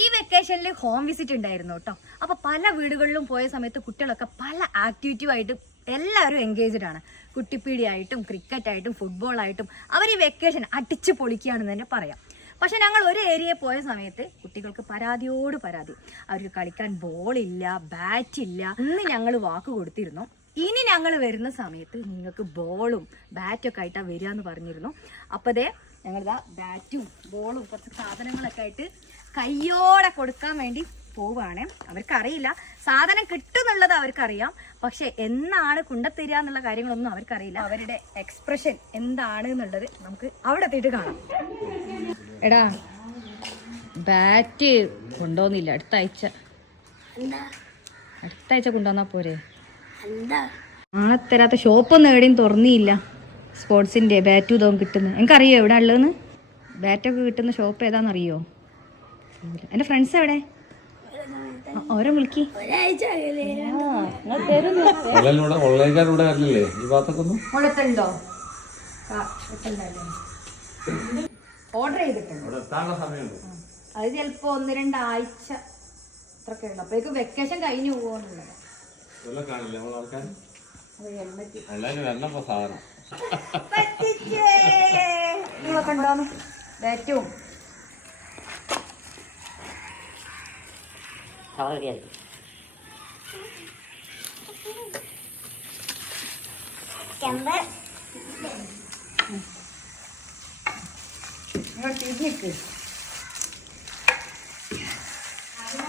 ഈ വെക്കേഷനിൽ home visit ഉണ്ടായിരുന്നു കേട്ടോ. അപ്പൊ പല വീടുകളിലും പോയ സമയത്ത് കുട്ടികളൊക്കെ പല ആക്ടിവിറ്റീവായിട്ട് എല്ലാവരും എൻഗേജ്ഡ് ആണ്. കുട്ടിപ്പീടിയായിട്ടും ക്രിക്കറ്റായിട്ടും ഫുട്ബോളായിട്ടും അവർ ഈ വെക്കേഷൻ അടിച്ചു പൊളിക്കുകയാണെന്ന് തന്നെ പറയാം. പക്ഷെ ഞങ്ങൾ ഒരു ഏരിയയിൽ പോയ സമയത്ത് കുട്ടികൾക്ക് പരാതിയോട് പരാതി. അവർക്ക് കളിക്കാൻ ബോളില്ല, ബാറ്റില്ല. ഇന്ന് ഞങ്ങൾ വാക്ക് കൊടുത്തിരുന്നു, ഇനി ഞങ്ങൾ വരുന്ന സമയത്ത് നിങ്ങൾക്ക് ബോളും ബാറ്റൊക്കെ ആയിട്ടാണ് വരിക എന്ന് പറഞ്ഞിരുന്നു. അപ്പോൾ ദേ ഞങ്ങളിതാ ബാറ്റും ബോളും കുറച്ച് സാധനങ്ങളൊക്കെ ആയിട്ട് കയ്യോടെ കൊടുക്കാൻ വേണ്ടി പോവുകയാണ്. അവർക്കറിയില്ല, സാധനം കിട്ടുന്നുള്ളത് അവർക്കറിയാം, പക്ഷെ എന്നാണ് കൊണ്ടുത്തരിക എന്നുള്ള കാര്യങ്ങളൊന്നും അവർക്കറിയില്ല. അവരുടെ എക്സ്പ്രഷൻ എന്താണ് എന്നുള്ളത് നമുക്ക് അവിടെ എത്തിയിട്ട് കാണാം. എടാ ബാറ്റ് കൊണ്ടുപോകുന്നില്ല, അടുത്ത ആഴ്ച കൊണ്ടുവന്നാ പോരെ. നാളെ തരാത്ത ഷോപ്പൊന്നും എവിടെയും തുറന്നില്ല. സ്പോർട്സിന്റെ ബാറ്റും ഇതൊന്നും കിട്ടുന്നത് എനിക്കറിയോ എവിടെ ഉള്ളതെന്ന്. ബാറ്റൊക്കെ കിട്ടുന്ന ഷോപ്പ് ഏതാണെന്നറിയോ? എൻ്റെ ഫ്രണ്ട്സ് എവിടെ? ഓരോ വിളിക്ക്. ഓർഡർ ചെയ്തിട്ടുണ്ട്. അത് ചിലപ്പോ 1-2 ആഴ്ച അത്രയൊക്കെ ഉള്ളു. അപ്പോഴേക്ക് വെക്കേഷൻ കഴിഞ്ഞു പോകുന്നുള്ളത്. നിങ്ങളൊക്കെ ഉണ്ടോന്ന് ബാറ്റും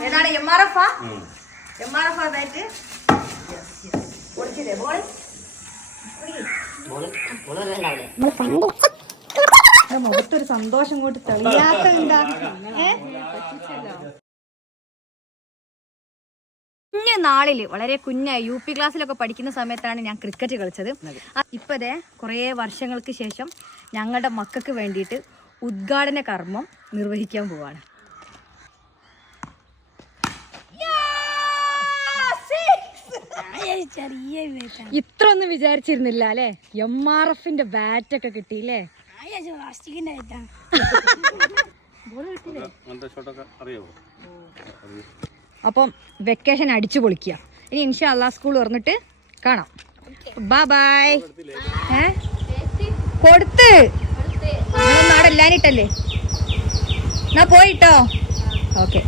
ഏതാണ്? MRF ബാറ്റ് പൊളിച്ചില്ലേ? മുഖത്തൊരു സന്തോഷം കൊണ്ട് തെളിയാത്ത കുഞ്ഞു നാളില് വളരെ കുഞ്ഞായി UP ക്ലാസ്സിലൊക്കെ പഠിക്കുന്ന സമയത്താണ് ഞാൻ ക്രിക്കറ്റ് കളിച്ചത്. ഇപ്പതേ കുറേ വർഷങ്ങൾക്ക് ശേഷം ഞങ്ങളുടെ മക്കൾക്ക് വേണ്ടിയിട്ട് ഉദ്ഘാടന കർമ്മം നിർവഹിക്കാൻ പോവാണ്. ഇത്ര ഒന്നും വിചാരിച്ചിരുന്നില്ല അല്ലെ. MRFന്റെ ബാറ്റൊക്കെ കിട്ടിയില്ലേ? അപ്പം വെക്കേഷൻ അടിച്ചു പൊളിക്കുക. ഇനി ഇൻഷാ അല്ലാഹ് സ്കൂൾ തുറന്നിട്ട് കാണാം. ബൈ. കൊടുത്ത് നാടെല്ലാനിട്ടല്ലേ. എന്നാ പോയിട്ടോ. ഓക്കെ.